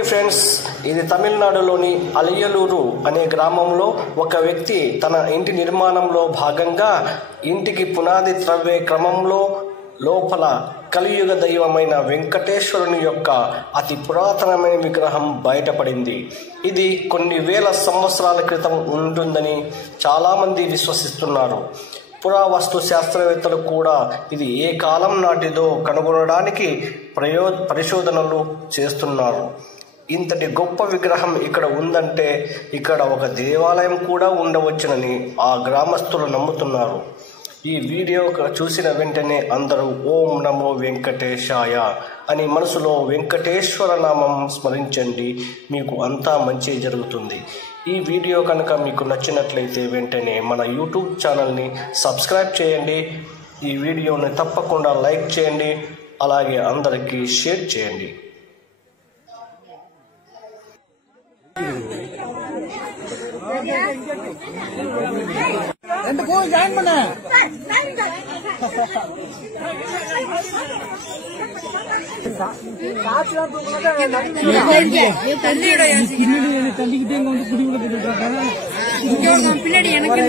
చూడండి ఫ్రెండ్స్, ఇది తమిళనాడులోని అలియలూరు అనే గ్రామంలో ఒక వ్యక్తి తన ఇంటి నిర్మాణంలో భాగంగా ఇంటికి పునాది త్రవ్వే క్రమంలో లోపల కలియుగ దైవమైన వెంకటేశ్వరుని యొక్క అతి పురాతనమైన విగ్రహం బయటపడింది. ఇది కొన్ని వేల సంవత్సరాల క్రితం ఉంటుందని చాలామంది విశ్వసిస్తున్నారు. పురావస్తు శాస్త్రవేత్తలు కూడా ఇది ఏ కాలం నాటిదో కనుగొనడానికి పరిశోధనలు చేస్తున్నారు. ఇంతటి గొప్ప విగ్రహం ఇక్కడ ఉందంటే ఇక్కడ ఒక దేవాలయం కూడా ఉండవచ్చునని ఆ గ్రామస్తులు నమ్ముతున్నారు. ఈ వీడియో చూసిన వెంటనే అందరూ ఓం నమో వెంకటేశాయ అని మనసులో వెంకటేశ్వర నామం స్మరించండి, మీకు అంతా మంచి జరుగుతుంది. ఈ వీడియో కనుక మీకు నచ్చినట్లయితే వెంటనే మన యూట్యూబ్ ఛానల్ని సబ్స్క్రైబ్ చేయండి. ఈ వీడియోని తప్పకుండా లైక్ చేయండి, అలాగే అందరికీ షేర్ చేయండి. జాయిన్ பண்ண பின்னாடி எனக்கு